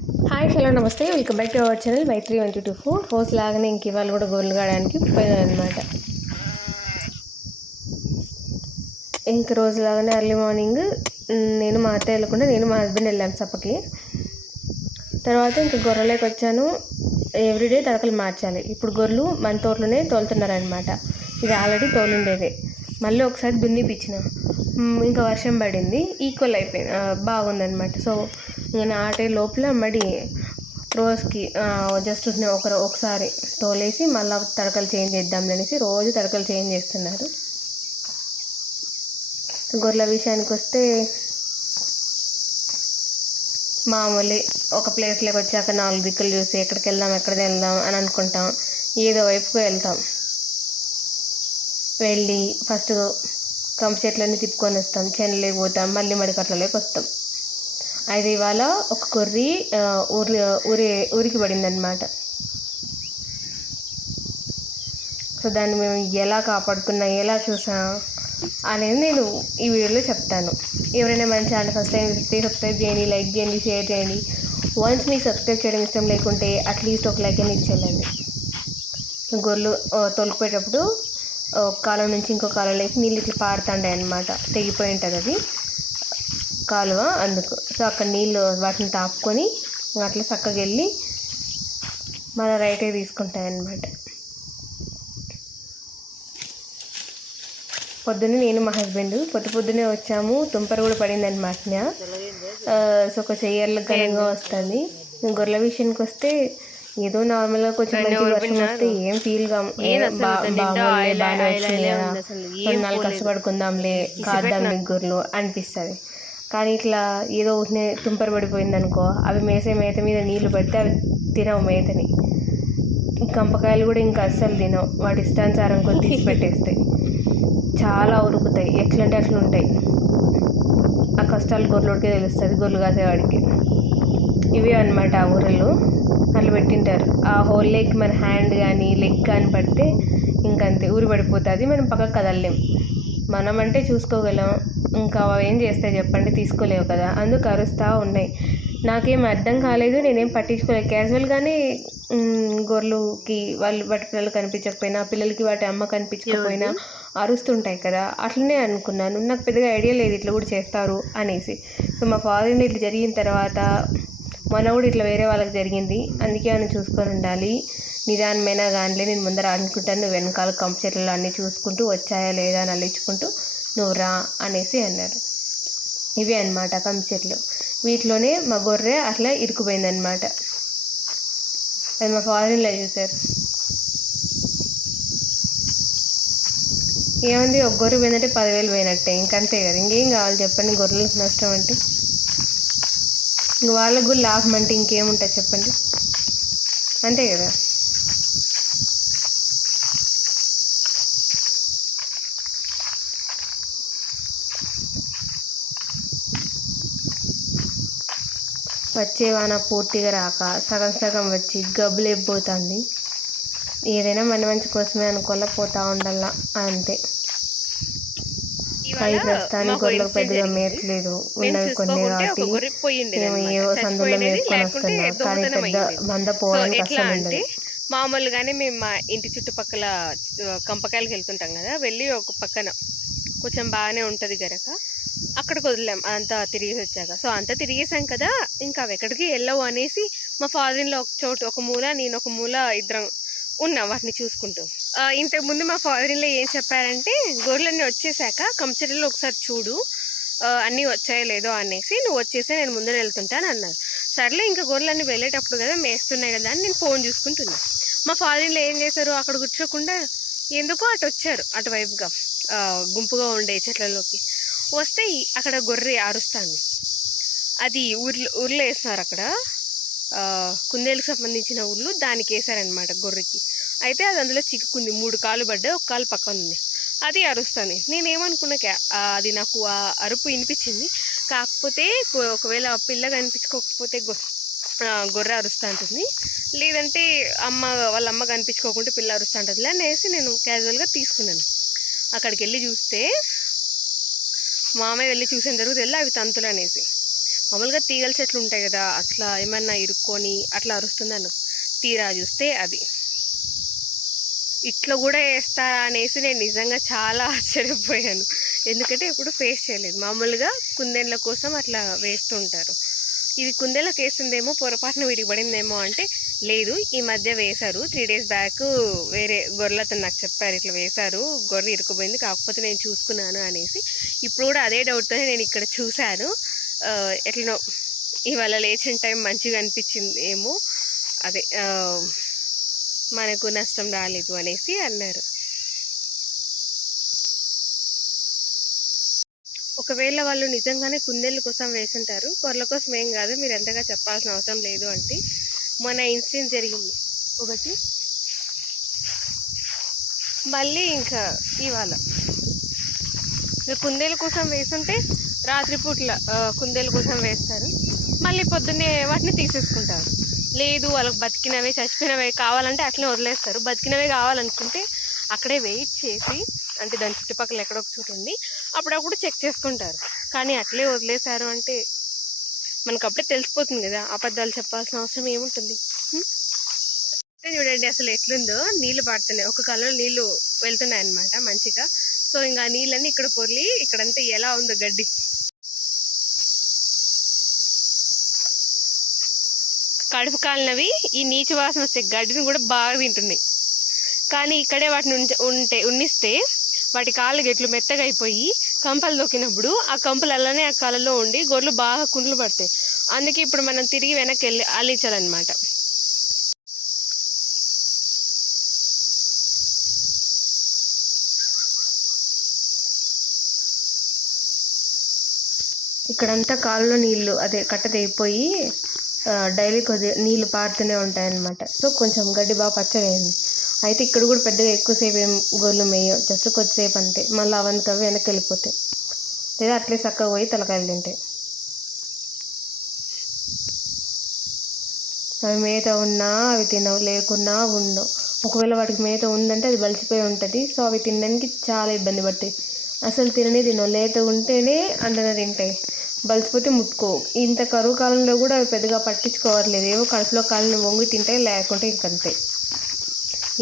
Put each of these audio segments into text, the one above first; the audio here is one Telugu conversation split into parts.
హాయ్ హలో నమస్తే. Welcome back to our channel Maitri one two two four రోజు లాగానే ఇంక ఇవాళ కూడా గోల్డ్ కాడానికి పోయినాను అనమాట ఇంక రోజు లాగానే ఎర్లీ మార్నింగ్ నేను మా అత్త వెళ్ళకుండా నేను మా హస్బెండ్ వెళ్ళాను సప్పకి తర్వాత ఇంక గొర్రెలోకి వచ్చాను. ఎవ్రీడే తడకలు మార్చాలి. ఇప్పుడు గొర్రెలు మన తోటలోనే తోలుతున్నారనమాట ఇది ఆల్రెడీ తోలుండేదే. మళ్ళీ ఒకసారి దున్నిపించిన. ఇంకా వర్షం పడింది. ఈక్వల్ అయిపోయింది. బాగుందనమాట సో ఇంకా నాటే లోపల మడి రోజుకి జస్ట్ ఒక ఒకసారి తోలేసి మళ్ళీ తడకలు చేంజ్ చేద్దాం అనేసి రోజు తడకలు చేంజ్ చేస్తున్నారు. గొర్రెల విషయానికి వస్తే మామూలు ఒక ప్లేస్లోకి వచ్చాక నాలుగు దిక్కులు చూసి ఎక్కడికి వెళ్దాం ఎక్కడికి వెళ్దాం అని అనుకుంటాం. ఏదో వైపుకు వెళ్తాం. వెళ్ళి ఫస్ట్ కంప చెట్లన్నీ తిప్పుకొని వస్తాం. చేనులోకి పోతాం. మళ్ళీ మడికట్లలోకి వస్తాం. అయితే ఇవాళ ఒక కొర్రి ఊరి ఊరి ఊరికి పడిందనమాట సో దాన్ని మేము ఎలా కాపాడుకున్నాం ఎలా చూసాం అనేది నేను ఈ వీడియోలో చెప్తాను. ఎవరైనా మన channel first time visit subscribe చేయండి లైక్ చేయండి షేర్ చేయండి. వన్స్ మీకు సబ్స్క్రైబ్ చేయడం ఇష్టం లేకుంటే అట్లీస్ట్ ఒక లైక్ అని ఇచ్చేయండి. గొర్రెలు ఆ, తొలిపోయేటప్పుడు ఒక కాలం నుంచి ఇంకో కాలంలోకి నీళ్ళు ఇట్లా పారుతాండే అనమాట తెగిపోయి ఉంటుంది అది. కాలువ అందుకు. సో అక్కడ నీళ్ళు వాటిని తాపుకొని అట్లా చక్కగా వెళ్ళి మన రైటే తీసుకుంటాయి అన్నమాట పొద్దున్నే నేను మా హస్బెండ్ పొద్దు పొద్దునే వచ్చాము. తుంపర కూడా పడింది అనమాట సో ఒక చెయ్యర్ల ఘనంగా వస్తుంది. గొర్రెల విషయానికి వస్తే ఏదో నార్మల్గా కొంచెం మంచి వర్షం వస్తే ఏం ఫీల్గా బాగానే వచ్చింది కదా కొన్నాళ్ళు కష్టపడుకుందాంలే కాద్దాం మీకు గొర్రెలు అనిపిస్తుంది. కానీ ఇట్లా ఏదో తుంపర పడిపోయింది అనుకో అవి మేసే మేత మీద నీళ్ళు పడితే అవి తినవు మేతని. కంపకాయలు కూడా ఇంకా అస్సలు తినవు. వాటి ఇష్టానుసారం కొద్ది తీసి పెట్టేస్తాయి చాలా ఉరుకుతాయి. ఎట్లంటే అట్లా ఉంటాయి. ఆ కష్టాలు గొర్రెలకే తెలుస్తుంది గొర్రెలు కాసేవాడికి ఇవే అనమాట ఆ ఊరలు. అట్లా పెట్టింటారు. ఆ హోల్ లెగ్ మన హ్యాండ్ కానీ లెగ్ కానీ పడితే ఇంకంతే. ఊరి పడిపోతుంది. మనం పక్కకు కదలలేం. మనం అంటే చూసుకోగలం. ఇంకా ఏం చేస్తాయి చెప్పండి? తీసుకోలేవు కదా. అందుకు అరుస్తూ ఉన్నాయి. నాకేం అర్థం కాలేదు. నేనేం పట్టించుకోలేదు. క్యాజువల్గానే గొర్రెలుకి వాళ్ళు వాటి పిల్లలు కనిపించకపోయినా పిల్లలకి వాటి అమ్మ కనిపించకపోయినా అరుస్తుంటాయి కదా. అట్లనే అనుకున్నాను. నాకు పెద్దగా ఐడియా లేదు ఇట్లా కూడా చేస్తారు అనేసి. సో మా ఫాదర్ ఇట్లా జరిగిన తర్వాత మొన్న కూడా ఇట్లా వేరే వాళ్ళకి జరిగింది. అందుకే మనం చూసుకొని ఉండాలి. నిదానమైన కానీ నేను ముందర అనుకుంటాను నువ్వు వెనకాల కంప్యూటర్లు చెట్లు అన్నీ చూసుకుంటూ వచ్చాయా లేదా అని అల్లించుకుంటూ నువ్వు రా అనేసి అన్నారు ఇవే అనమాట కంప చెట్లు వీటిలోనే మా గొర్రె అట్లా ఇరుకుపోయిందనమాట అది మా ఫారెన్లో చూశారు. ఏముంది ఒక గొర్రె పోయిందంటే పదివేలు పోయినట్టే ఇంకంతే కదా. ఇంకేం కావాలి చెప్పండి గొర్రెలకు నష్టం అంటే. ఇంక వాళ్ళకు కూడా లాభం అంటే ఇంకేముంటుంది చెప్పండి. అంతే కదా. వచ్చే వాన పూర్తిగా రాక సగం సగం వచ్చి గబ్బులు ఎబ్బోతుంది ఏదైనా మన మంచి కోసమే అనుకోలే పోతా ఉండాల అంతే. అవి ప్రస్తుతానికి గొర్రెలకు పెద్దగా మేయట్లేదు ఉన్నవి కొన్ని కాబట్టి ఏమో ఏవో సందులో మేపుకొని వస్తున్నా. కానీ పెద్ద మంద పోవడానికి అసలు అంటే ఉండదు. మామూలుగానే మేము మా ఇంటి చుట్టుపక్కల కంపకాయలకు వెళ్తుంటాం కదా వెళ్ళి ఒక పక్కన. కొంచెం బాగానే ఉంటుంది గనక. అక్కడికి వదిలాం అంతా తిరిగేసి వచ్చాక. సో అంతా తిరిగేసాం కదా ఇంకా అవి ఎక్కడికి వెళ్ళవు అనేసి మా ఫాదర్ ఇన్లో ఒక చోటు ఒక మూల నేను ఒక మూల ఇద్దరం ఉన్నాం వాటిని చూసుకుంటూ. ఇంతకుముందు ఇంతకు ముందు మా ఫాదర్ ఇన్లో ఏం చెప్పారంటే గొర్రెలన్నీ వచ్చేసాక కంచెలలో ఒకసారి చూడు అన్నీ వచ్చాయో లేదో అనేసి నువ్వు వచ్చేసి నేను ముందర వెళ్తుంటాను అన్నారు. సర్లే ఇంకా గొర్రెలన్నీ వెళ్ళేటప్పుడు కదా మేస్తున్నాయి కదా అని నేను ఫోన్ చూసుకుంటున్నా. మా ఫాదర్ ఇన్లో ఏం చేశారు అక్కడ కూర్చోకుండా ఎందుకో అటు వచ్చారు అటువైపుగా గుంపుగా ఉండే చెట్లలోకి. వస్తే అక్కడ గొర్రె అరుస్తాను అది ఊర్లో ఊర్లో వేస్తున్నారు అక్కడ. కుందేలకు సంబంధించిన ఊర్లు దానికి వేసారనమాట గొర్రెకి. అయితే అది అందులో చిక్కుకుంది. మూడు కాలు పడ్డా ఒక కాలు పక్కన ఉంది. అది అరుస్తుంది. నేనేమనుకున్నా క్యా- అది నాకు ఆ అరుపు వినిపించింది. కాకపోతే ఒకవేళ పిల్ల కనిపించుకోకపోతే గొ గొర్రె అరుస్తూ ఉంటుంది లేదంటే అమ్మ వాళ్ళ అమ్మ కనిపించుకోకుంటే పిల్ల అరుస్తూ ఉంటుంది అనేసి నేను క్యాజువల్గా తీసుకున్నాను. అక్కడికి వెళ్ళి చూస్తే మామయ్య వెళ్ళి చూసిన తర్వాత వెళ్ళి అవి తంతులు అనేసి మామూలుగా తీగల చెట్లు ఉంటాయి కదా అట్లా ఏమన్నా ఇరుక్కొని అట్లా అరుస్తుందను. తీరా చూస్తే అది. ఇట్లా కూడా వేస్తారా అనేసి నేను నిజంగా చాలా ఆశ్చర్యపోయాను. ఎందుకంటే ఇప్పుడు ఫేస్ చేయలేదు. మామూలుగా కుందేళ్ళ కోసం అట్లా వేస్తుంటారు. ఇది కుందేలకు వేసిందేమో పొరపాటున వీడికి పడిందేమో అంటే లేదు ఈ మధ్య వేశారు. త్రీ డేస్ బ్యాక్ వేరే గొర్రెలతో నాకు చెప్పారు ఇట్లా వేశారు గొర్రె ఇరుకుపోయింది కాకపోతే నేను చూసుకున్నాను అనేసి. ఇప్పుడు కూడా అదే డౌట్తోనే నేను ఇక్కడ చూశాను. ఎట్లనో ఇవాళ లేచిన టైం మంచిగా అనిపించింది ఏమో. అదే మనకు నష్టం రాలేదు అనేసి అన్నారు. ఒకవేళ వాళ్ళు నిజంగానే కుందేళ్ళ కోసం వేసుంటారు కొర్ల కోసం ఏం కాదు మీరు ఎంతగా చెప్పాల్సిన అవసరం లేదు అంటే మన ఇన్సిడెంట్ జరిగింది. ఒకటి. మళ్ళీ ఇంకా ఇవాళ. ఇక కుందేల కోసం వేసుంటే రాత్రిపూట్ల ఆ, కుందేల కోసం వేస్తారు. మళ్ళీ పొద్దున్నే వాటిని తీసేసుకుంటారు. లేదు వాళ్ళకి బతికినవే చచ్చిపోయినవే కావాలంటే అట్లే వదిలేస్తారు. బతికినవే కావాలనుకుంటే అక్కడే వెయిట్ చేసి అంటే దాని చుట్టుపక్కల ఎక్కడో ఒక చోటు ఉంది. అప్పుడప్పుడు చెక్ చేసుకుంటారు. కానీ అట్లే వదిలేశారు అంటే మనకు అప్పుడే తెలిసిపోతుంది కదా అబద్ధాలు చెప్పాల్సిన అవసరం ఏముంటుంది? చూడండి అసలు ఎట్లుందో నీళ్ళు పడుతున్నాయి ఒక కాలంలో నీళ్ళు వెళ్తున్నాయి అనమాట మంచిగా. సో ఇంకా నీళ్ళని నీళ్ళన్నీ ఇక్కడ పొర్లి ఇక్కడంతా ఎలా ఉందో గడ్డి. కడుపు కాలినవి ఈ నీచు వాసన వస్తే గడ్డిని కూడా బాగా తింటున్నాయి. కానీ ఇక్కడే వాటిని ఉంటే ఉన్నిస్తే వాటి కాళ్ళు గెట్లు మెత్తగా అయిపోయి కంపలు దొక్కినప్పుడు ఆ కంపలు అలానే ఆ కాళ్ళలో ఉండి గొర్రెలు బాగా కుండ్లు పడతాయి. అందుకే ఇప్పుడు మనం తిరిగి వెనక్కి వెళ్ళి అలించాలన్నమాట ఇక్కడంతా కాలులో నీళ్ళు అదే కట్ట తెగిపోయి డైలీ కొద్దిగా నీళ్ళు పారుతూనే ఉంటాయన్నమాట. సో కొంచెం గడ్డి బాగా పచ్చగా అయింది. అయితే ఇక్కడ కూడా పెద్దగా ఎక్కువసేపు ఏం గొర్రెలు మేయం జస్ట్ కొద్దిసేపు అంతే. మళ్ళీ అవన్నీ అవి వెనక్కి వెళ్ళిపోతాయి లేదా అట్లే చక్కగా పోయి తలకాయలు తింటాయి. అవి మేత ఉన్నా అవి తినవు. లేకున్నా ఉండవు. ఒకవేళ వాటికి మేత ఉందంటే అది బలిసిపోయి ఉంటుంది. సో అవి తినడానికి చాలా ఇబ్బంది పడతాయి. అసలు తిననే తినవు. లేత ఉంటేనే అంతగా తింటాయి. బలిసిపోతే ముట్టుకోవు. ఇంత కరువు కాలంలో కూడా అవి పెద్దగా పట్టించుకోవట్లేదు. ఏవో కడుపులో కాళ్ళని వంగి తింటాయి లేకుంటే ఇంకంతే.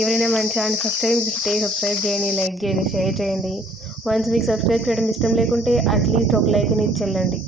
ఎవరైనా మన ఛానల్ ఫస్ట్ టైం చూస్తే సబ్స్క్రైబ్ చేయండి లైక్ చేయండి షేర్ చేయండి. వన్స్ మీకు సబ్స్క్రైబ్ చేయడం ఇష్టం లేకుంటే అట్లీస్ట్ ఒక లైక్ని ఇచ్చెళ్ళండి.